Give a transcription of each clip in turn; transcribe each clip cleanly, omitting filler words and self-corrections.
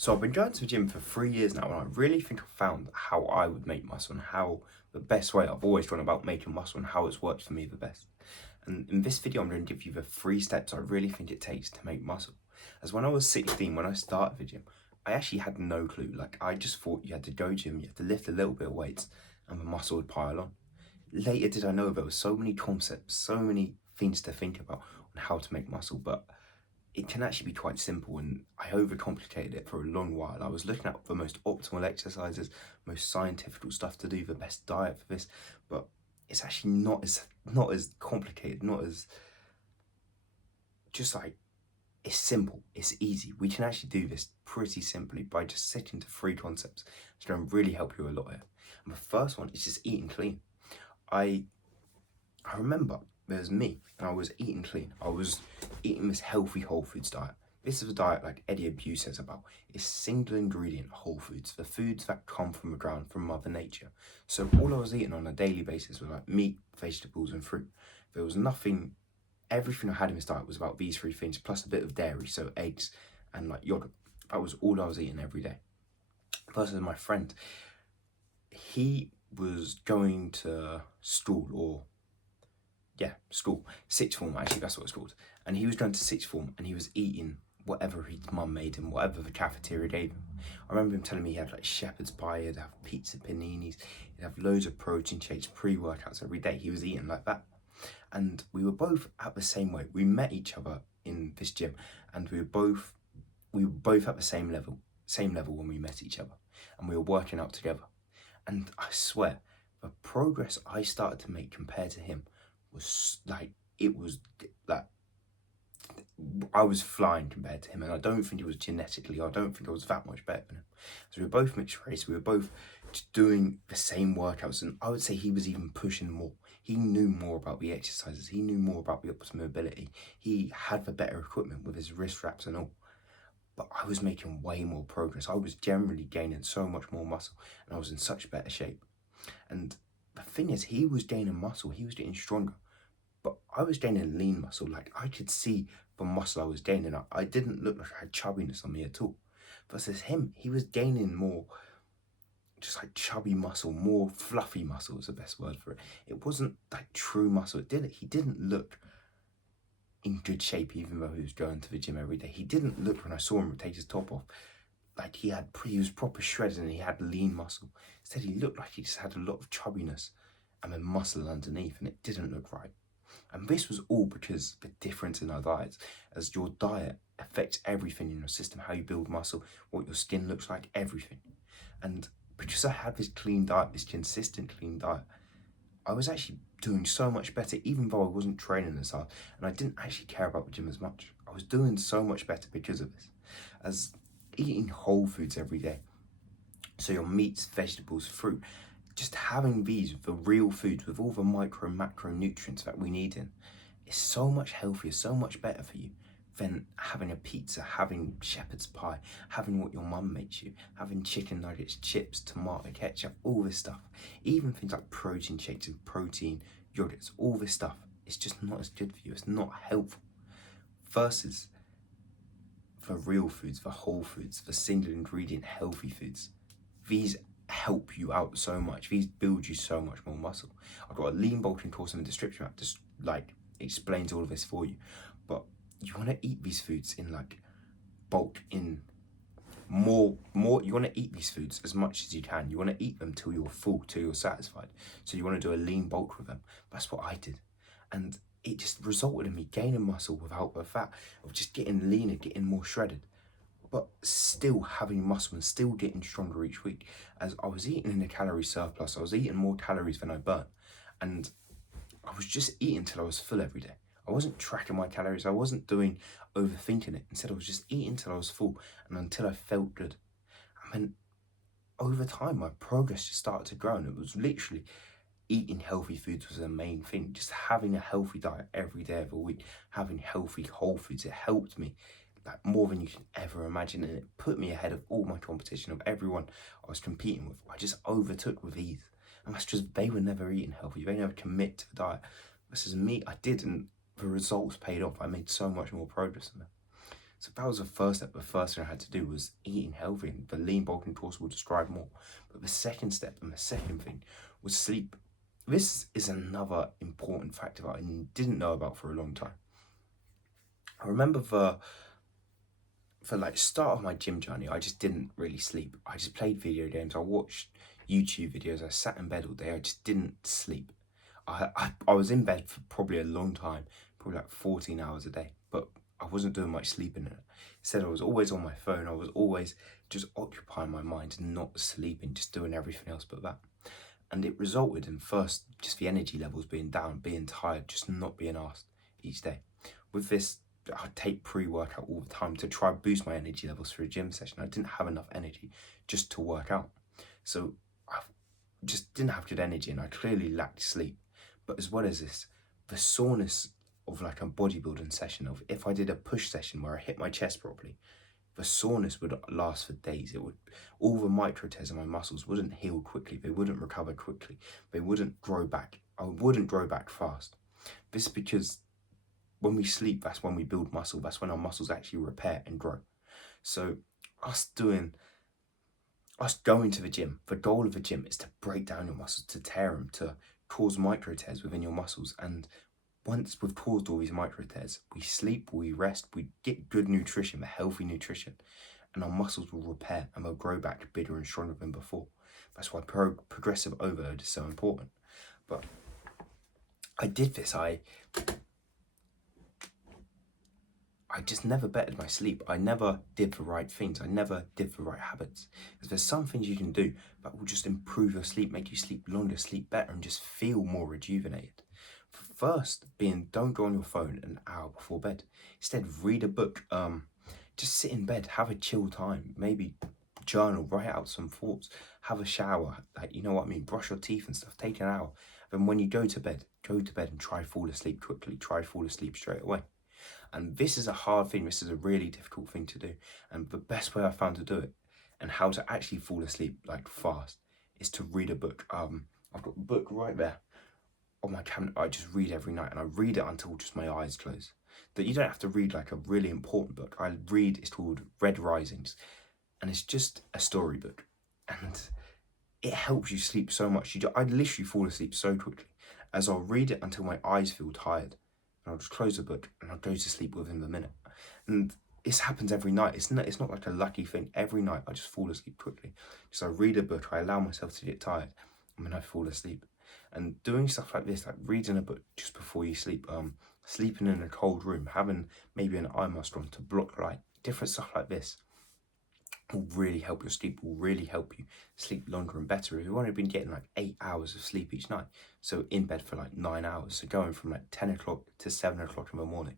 So I've been going to the gym for 3 years now, and I really think I've found how I would make muscle and how the best way. I've always gone about making muscle and how it's worked for me the best. And in this video, I'm going to give you the 3 steps I really think it takes to make muscle. As when I was 16, when I started the gym, I actually had no clue. Like, I just thought you had to go gym, you had to lift a little bit of weights, and the muscle would pile on. Later did I know there were so many concepts, so many things to think about on how to make muscle, but it can actually be quite simple, and I overcomplicated it for a long while. I was looking at the most optimal exercises, most scientific stuff to do, the best diet for this, but it's actually not as complicated, not as just like it's simple, it's easy. We can actually do this pretty simply by just sticking to 3 concepts. It's going to really help you a lot here. And the first one is just eating clean. I remember there's me and I was eating clean. I was eating this healthy whole foods diet. This is a diet like Eddie Abuse says about. It's single ingredient whole foods, the foods that come from the ground, from Mother Nature. So all I was eating on a daily basis was like meat, vegetables, and fruit. There was nothing, everything I had in this diet was about these 3 things, plus a bit of dairy, so eggs and like yogurt. That was all I was eating every day. Versus my friend, he was going to school school, sixth form actually, that's what it's called. And he was going to sixth form and he was eating whatever his mum made him, whatever the cafeteria gave him. I remember him telling me he had like shepherd's pie, he'd have pizza paninis, he'd have loads of protein shakes, pre-workouts every day. He was eating like that. And we were both at the same weight. We met each other in this gym and we were both at the same level when we met each other. And we were working out together. And I swear, the progress I started to make compared to him was like, it was like, I was flying compared to him, and I don't think it was genetically, I don't think I was that much better than him. So we were both mixed race, we were both just doing the same workouts, and I would say he was even pushing more. He knew more about the exercises, he knew more about the optimal mobility, he had the better equipment with his wrist wraps and all. But I was making way more progress. I was generally gaining so much more muscle, and I was in such better shape. And the thing is, he was gaining muscle, he was getting stronger, but I was gaining lean muscle. Like, I could see the muscle I was gaining. I didn't look like I had chubbiness on me at all. Versus him, he was gaining more just like chubby muscle, more fluffy muscle is the best word for it. It wasn't like true muscle. He didn't look in good shape, even though he was going to the gym every day. He didn't look, when I saw him take his top off, like he was proper shredded and he had lean muscle. Instead, he looked like he just had a lot of chubbiness and then muscle underneath, and it didn't look right. And this was all because the difference in our diets, as your diet affects everything in your system, how you build muscle, what your skin looks like, everything. And because I had this clean diet, this consistent clean diet, I was actually doing so much better, even though I wasn't training as hard, and I didn't actually care about the gym as much. I was doing so much better because of this. As eating whole foods every day, so your meats, vegetables, fruit, just having these, the real foods with all the micro and macronutrients that we need in, is so much healthier, so much better for you than having a pizza, having shepherd's pie, having what your mum makes you, having chicken nuggets, chips, tomato ketchup, all this stuff. Even things like protein shakes and protein yogurts, all this stuff, it's just not as good for you, it's not helpful. Versus the real foods, the whole foods, the single ingredient healthy foods. These help you out so much. These build you so much more muscle. I've got a lean bulking course in the description that just like explains all of this for you. But you want to eat these foods in like bulk, in more. You want to eat these foods as much as you can. You want to eat them till you're full, till you're satisfied. So you want to do a lean bulk with them. That's what I did, and it just resulted in me gaining muscle without the fat, of just getting leaner, getting more shredded, but still having muscle and still getting stronger each week. As I was eating in a calorie surplus, I was eating more calories than I burnt, and I was just eating till I was full every day. I wasn't tracking my calories, I wasn't overthinking it. Instead, I was just eating till I was full and until I felt good. And then over time, my progress just started to grow, and it was literally eating healthy foods was the main thing. Just having a healthy diet every day of the week, having healthy whole foods, it helped me like more than you can ever imagine, and it put me ahead of all my competition, of everyone I was competing with. I just overtook with ease, and that's just, they were never eating healthy, they never commit to the diet. This is me, I did, and the results paid off. I made so much more progress than them. So that was the first step. The first thing I had to do was eating healthy, and the lean bulking course will describe more. But the second step and the second thing was sleep. This is another important factor that I didn't know about for a long time. I remember for like start of my gym journey, I just didn't really sleep. I just played video games. I watched YouTube videos. I sat in bed all day. I just didn't sleep. I was in bed for probably a long time, probably like 14 hours a day, but I wasn't doing much sleeping in it. Instead, I was always on my phone. I was always just occupying my mind, not sleeping, just doing everything else but that. And it resulted in first just the energy levels being down, being tired, just not being asked each day. With this, I'd take pre-workout all the time to try boost my energy levels for a gym session. I didn't have enough energy just to work out. So I just didn't have good energy, and I clearly lacked sleep. But as well as this, the soreness of like a bodybuilding session, of if I did a push session where I hit my chest properly, the soreness would last for days. It would, all the micro tears in my muscles wouldn't heal quickly. They wouldn't recover quickly. They wouldn't grow back. I wouldn't grow back fast. This is because when we sleep, that's when we build muscle. That's when our muscles actually repair and grow. So us going to the gym, the goal of the gym is to break down your muscles, to tear them, to cause micro tears within your muscles. And once we've caused all these micro tears, we sleep, we rest, we get good nutrition, the healthy nutrition, and our muscles will repair and they'll grow back bigger and stronger than before. That's why progressive overload is so important. But I did this. I just never bettered my sleep. I never did the right things. I never did the right habits. Because there's some things you can do that will just improve your sleep, make you sleep longer, sleep better, and just feel more rejuvenated. First being, don't go on your phone an hour before bed. Instead, read a book. Just sit in bed, have a chill time. Maybe journal, write out some thoughts, have a shower. Like, you know what I mean? Brush your teeth and stuff. Take an hour. Then when you go to bed and try fall asleep quickly. Try fall asleep straight away. And this is a hard thing. This is a really difficult thing to do. And the best way I found to do it, and how to actually fall asleep like fast, is to read a book. I've got a book right there on my cabinet. I just read every night, and I read it until just my eyes close. That you don't have to read like a really important book. I read, it's called Red Risings, and it's just a storybook, and it helps you sleep so much. I literally fall asleep so quickly as I'll read it until my eyes feel tired. I'll just close the book and I'll go to sleep within the minute. And this happens every night. It's not like a lucky thing. Every night I just fall asleep quickly. So I read a book, I allow myself to get tired, and then I fall asleep. And doing stuff like this, like reading a book just before you sleep, sleeping in a cold room, having maybe an eye mask on to block light, different stuff like this will really help your sleep, will really help you sleep longer and better. If you've only been getting like 8 hours of sleep each night, so in bed for like 9 hours, so going from like 10 o'clock to 7 o'clock in the morning,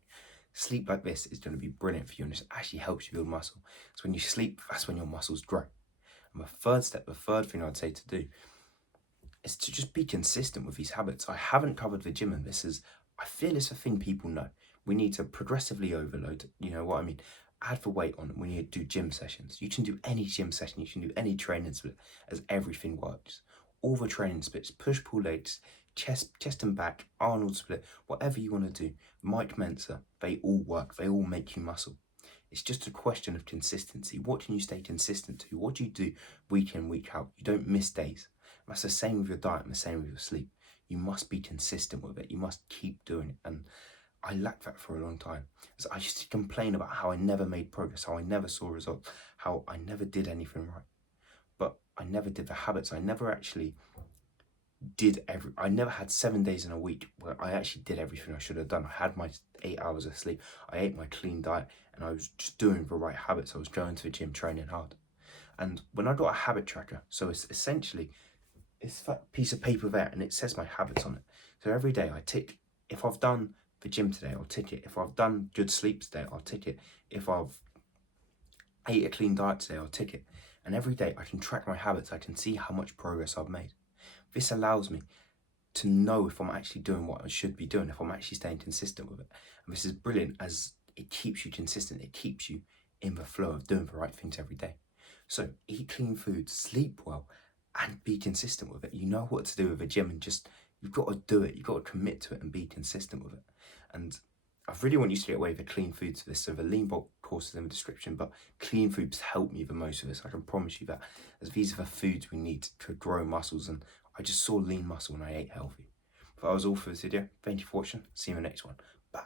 sleep like this is going to be brilliant for you, and it actually helps you build muscle. So when you sleep, that's when your muscles grow. And the third thing I'd say to do is to just be consistent with these habits. I haven't covered the gym, and I feel it's a thing people know. We need to progressively overload, you know what I mean? Add the weight on, and we need to do gym sessions. You can do any gym session, you can do any training split, as everything works. All the training splits, push, pull legs, chest and back, Arnold split, whatever you want to do, Mike Mensa, they all work, they all make you muscle. It's just a question of consistency. What can you stay consistent to? What do you do week in, week out? You don't miss days. That's the same with your diet and the same with your sleep. You must be consistent with it. You must keep doing it. And I lacked that for a long time. So I used to complain about how I never made progress, how I never saw results, how I never did anything right. But I never did the habits. I never actually I never had 7 days in a week where I actually did everything I should have done. I had my 8 hours of sleep. I ate my clean diet, and I was just doing the right habits. I was going to the gym, training hard. And when I got a habit tracker, so it's essentially, it's that piece of paper there, and it says my habits on it. So every day I tick, if I've done the gym today, I'll tick it. If I've done good sleep today, I'll tick it. If I've ate a clean diet today, I'll tick it. And every day I can track my habits. I can see how much progress I've made. This allows me to know if I'm actually doing what I should be doing, if I'm actually staying consistent with it. And this is brilliant, as it keeps you consistent. It keeps you in the flow of doing the right things every day. So eat clean food, sleep well, and be consistent with it. You know what to do with a gym, and just, you've got to do it. You've got to commit to it and be consistent with it. And I really want you to get away with the clean foods for this. So the lean bulk course is in the description, but clean foods help me the most with this. I can promise you that, as these are the foods we need to grow muscles, and I just saw lean muscle when I ate healthy. But that was all for this video. Thank you for watching. See you in the next one. Bye.